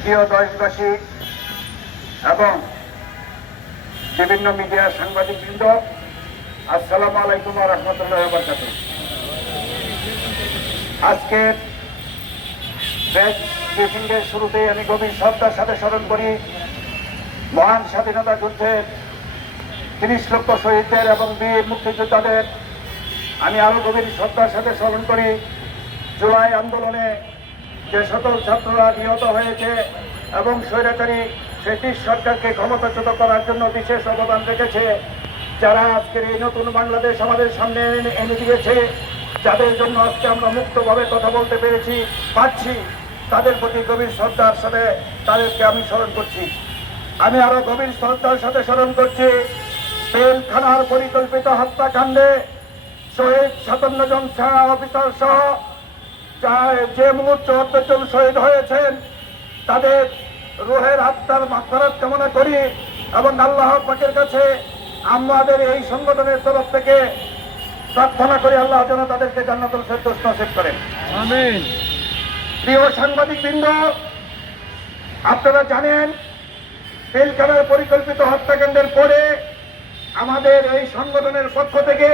প্রিয় দেশবাসী এবং বিভিন্ন মিডিয়ার সাংবাদিক বৃন্দ আসসালামু আলাইকুম রহমতুল্লাহ আজকের প্রেস ব্রিফিংয়ের আমি গভীর শ্রদ্ধার সাথে স্মরণ করি, মহান স্বাধীনতা যুদ্ধের তিরিশ লক্ষ শহীদদের এবং বীর মুক্তিযোদ্ধাদের। আমি আরও গভীর শ্রদ্ধার সাথে স্মরণ করি, জুলাই আন্দোলনে যে সকল ছাত্ররা নিহত হয়েছে এবং স্বৈরাচারী ব্রিটিশ সরকারকে ক্ষমতাচ্যুত করার জন্য বিশেষ অবদান রেখেছে, যারা আজকের এই নতুন বাংলাদেশ আমাদের সামনে এনে দিয়েছে, যাদের জন্য আজকে আমরা মুক্তভাবে কথা বলতে পেরেছি পাচ্ছি তাদের প্রতি গভীর শ্রদ্ধার সাথে তাদেরকে আমি স্মরণ করছি। আমি আরও গভীর শ্রদ্ধার সাথে স্মরণ করছি তেলখানার পরিকল্পিত হত্যাকাণ্ডে শহীদ সাতান্ন জন সেনা অফিসার সহ যা- মুহূর্তে অত্যাচার শহীদ হয়েছেন তাদের রোহের আত্মার মাফারাত কামনা করি এবং আল্লাহ পাকের কাছে আমাদের এই সংগঠনের তরফ থেকে প্রার্থনা করি আল্লাহ যেন তাদেরকে জান্নাতুল ফেরদৌস নসিব করেন। আমিন। প্রিয় সাংবাদিক বৃন্দ আপনারা জানেন তেলকানার পরিকল্পিত হত্যাকাণ্ডের পরে আমাদের এই সংগঠনের পক্ষ থেকে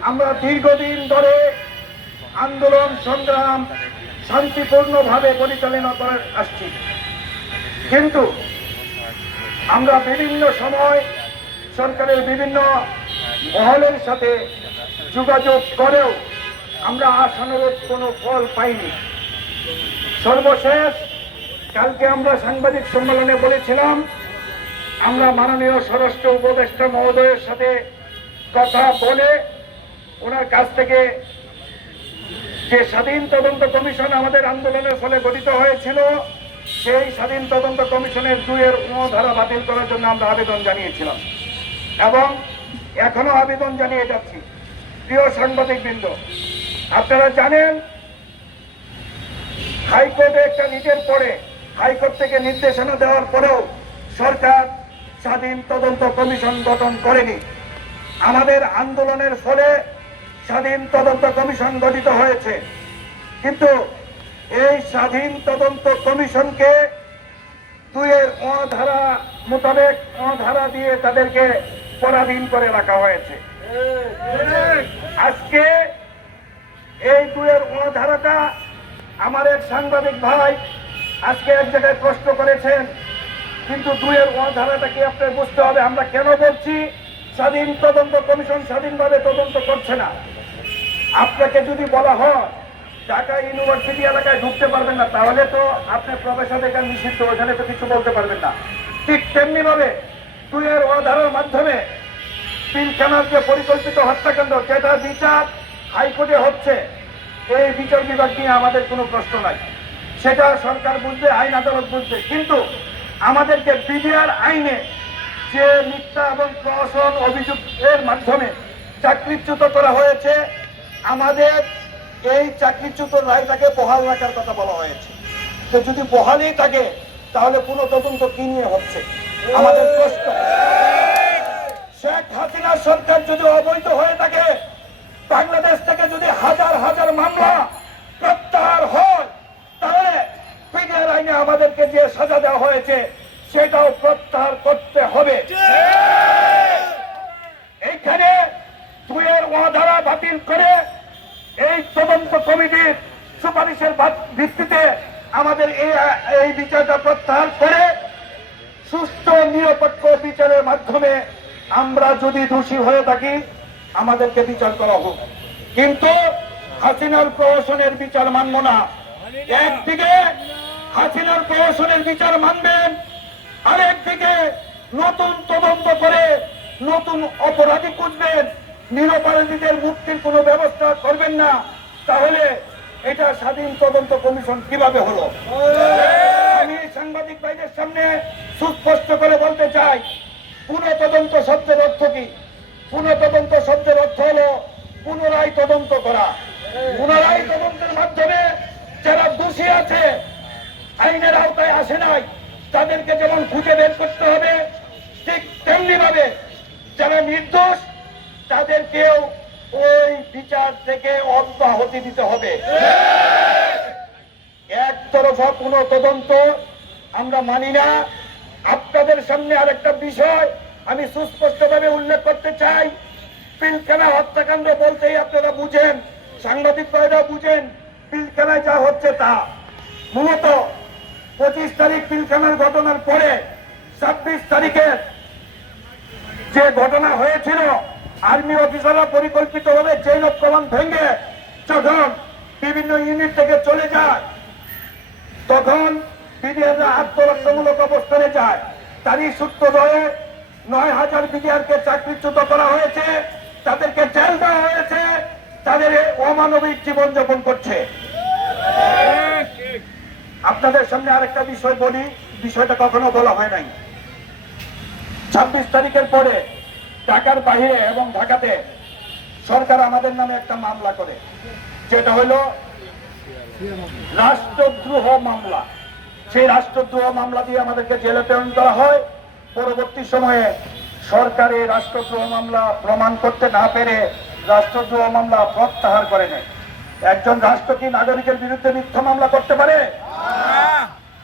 আমরা দীর্ঘদিন ধরে আন্দোলন, সংগ্রাম শান্তিপূর্ণভাবে পরিচালনা করে আসছি। কিন্তু আমরা বিভিন্ন সময় সরকারের বিভিন্ন মহলের সাথে যোগাযোগ করেও আমরা আশানুরূপ কোনো ফল পাইনি। সর্বশেষ কালকে আমরা সাংবাদিক সম্মেলনে বলেছিলাম, আমরা মাননীয় স্বরাষ্ট্র উপদেষ্টা মহোদয়ের সাথে কথা বলে ওনার কাছ থেকে যে স্বাধীন তদন্ত কমিশন আমাদের আন্দোলনের ফলে গঠিত হয়েছিল, সেই স্বাধীন তদন্ত কমিশনের দুয়ের ধারা বাতিল করার জন্য আমরা আবেদন জানিয়েছিলাম। এবং এখনও আবেদন জানিয়ে যাচ্ছি। প্রিয় সাংবাদিক বৃন্দ আপনারা জানেন, হাইকোর্টে একটা নিজের পরে, হাইকোর্ট থেকে নির্দেশনা দেওয়ার পরেও সরকার স্বাধীন তদন্ত কমিশন গঠন করেনি। আমাদের আন্দোলনের ফলে স্বাধীন তদন্ত কমিশন গঠিত হয়েছে। কিন্তু এই স্বাধীন তদন্ত কমিশনকে দুইয়ের অধারা মোতাবেক অধারা দিয়ে তাদেরকে পরাধীন করে রাখা হয়েছে। আজকে এই দুয়ের অধারাটা আমার এক সাংবাদিক ভাই আজকে এক জায়গায় প্রশ্ন করেছেন, কিন্তু দুয়ের অধারাটা কি আপনার বুঝতে হবে? আমরা কেন বলছি স্বাধীন তদন্ত কমিশন স্বাধীনভাবে তদন্ত করছে না? আপনাকে যদি বলা হয়, ঢাকা ইউনিভার্সিটি এলাকায় ঢুকতে পারবেন না, তাহলে তো আপনি প্রবেশাধিকার নিষিদ্ধ, ওখানে তো কিছু বলতে পারবেন না। ঠিক তেমনি ভাবে দুইয়ের অধারার মাধ্যমে পিলখানার যে পরিকল্পিত হত্যাকাণ্ড, যেটা বিচার হাইকোর্টে হচ্ছে, এই বিচার বিভাগ নিয়ে আমাদের কোনো প্রশ্ন নাই। সেটা সরকার বুঝবে, আইন আদালত বুঝবে। কিন্তু আমাদেরকে বিডিআর আইনে যে মিথ্যা এবং প্রহসন অভিযোগের মাধ্যমে চাকরিচ্যুত করা হয়েছে আমাদের এই চাকরিচ্যুত রায়টাকে বহাল রাখার কথা বলা হয়েছে। তো যদি বহালই থাকে, তাহলে পুনঃ তদন্ত কি নিয়ে হচ্ছে? আমাদের প্রশ্ন। শেখ হাসিনা সরকার যদি অবৈধ হয়ে থাকে, বাংলাদেশ থেকে যদি হাজার হাজার মামলা প্রত্যাহার হয়, তাহলে পিডিআর আইনে আমাদেরকে যে সাজা দেওয়া হয়েছে, সেটাও প্রত্যাহার করতে হবে। এইখানে দুয়ের অধারা বাতিল করে এই তদন্ত কমিটির সুপারিশের ভিত্তিতে আমাদের এই বিচারটা প্রত্যাহার করে সুস্থ নিরপেক্ষ বিচারের মাধ্যমে আমরা যদি দোষী হয়ে থাকি, আমাদেরকে বিচার করা হোক। কিন্তু হাসিনার প্রহসনের বিচার মানব না। একদিকে হাসিনার প্রহসনের বিচার মানবেন, আরেকদিকে নতুন তদন্ত করে নতুন অপরাধী খুঁজবেন, নিরপরাধীদের মুক্তির কোনো ব্যবস্থা না, তাহলে এটা স্বাধীন তদন্ত কমিশন কীভাবে হলো? আমি সাংবাদিক ভাইদের সামনে সুস্পষ্ট করে বলতে চাই পুনঃ তদন্ত শব্দের অর্থ কি? পুনঃ তদন্ত শব্দের অর্থ হলো পুনরায় তদন্ত করা। পুনরায় তদন্তের মাধ্যমে যারা দোষী আছে, আইনের আওতায় আসে নাই, তাদেরকে যেমন খুঁজে বের করতে হবে, ঠিক তেমনি ভাবে যারা নির্দোষ, তাদেরকেও ওই বিচার থেকে অব্যাহতি দিতে হবে। একতরফা কোনো তদন্ত আমরা মানি না। আপনাদের সামনে আরেকটা বিষয় আমি সুস্পষ্টভাবে উল্লেখ করতে চাই। পিলখানা হত্যাকাণ্ড বলতেই আপনারা বুঝেন সাংবাদিক ভাইরা বুঝেন পিলখানায় যা হচ্ছে তা। মূলত পঁচিশ তারিখ পিলখানার ঘটনার পরে ছাব্বিশ তারিখের যে ঘটনা হয়েছিল আর্মি অফিসাররা পরিকল্পিতভাবে চেইন অফ কমান্ড ভেঙে যখন বিভিন্ন ইউনিট থেকে চলে যায়, তখন বিডিআররা আত্মরক্ষামূলক অবস্থানে যায়। তারই সূত্র ধরে নয় হাজার বিডিআরকে চাকরিচ্যুত করা হয়েছে, তাদেরকে জেল দেওয়া হয়েছে, তাদের অমানবিক জীবনযাপন করছে। আপনাদের সামনে আরেকটা বিষয় বলি, বিষয়টা কখনো বলা হয় নাই। ছাব্বিশ তারিখের পরে ঢাকার বাইরে এবং ঢাকাতে সরকার আমাদের নামে একটা মামলা করে। যেটা হলো রাষ্ট্রদ্রোহ মামলা। সেই রাষ্ট্রদ্রোহ মামলা দিয়ে আমাদেরকে জেলে প্রেরণ করা হয়। পরবর্তী সময়ে সরকার রাষ্ট্রদ্রোহ মামলা প্রমাণ করতে না পেরে রাষ্ট্রদ্রোহ মামলা প্রত্যাহার করে নেয়। একজন রাষ্ট্র কি নাগরিকের বিরুদ্ধে মিথ্যা মামলা করতে পারে?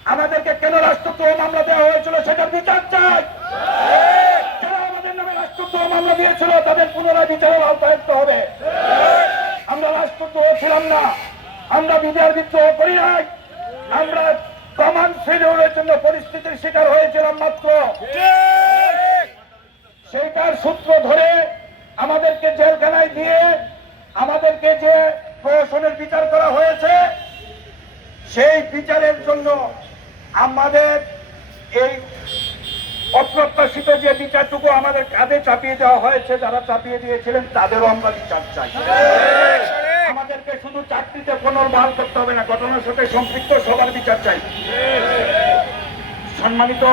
আমাদেরকে কেন রাষ্ট্রদ্রোহ মামলা দেওয়া হয়েছিল সেটার বিচার চাই? রাষ্ট্রদ্রোহ মামলা দিয়েছিল, তাদের পুনরায় বিচারের আওতায় হবে। আমরা রাষ্ট্রদ্রোহ ছিলাম না, আমরা বিদায় বিদ্রোহ করি নাই, আমরা কমান ফেলিওরের জন্য পরিস্থিতির শিকার হয়েছিলাম মাত্র। সেইটার সূত্র ধরে আমাদেরকে জেলখানায় দিয়ে আমাদেরকে যে প্রশাসনের বিচার করা হয়েছে, সেই বিচারের জন্য আমাদের এই অপ্রত্যাশিত যে বিচারটুকু আমাদের কাঁধে চাপিয়ে দেওয়া হয়েছে, যারা চাপিয়ে দিয়েছিলেন, তাদেরও আমরা বিচার চাই। আমাদেরকে শুধু চাকরিতে পুনর্বহাল করতে হবে না, ঘটনার সাথে সম্পৃক্ত সবার বিচার চাই। সম্মানিত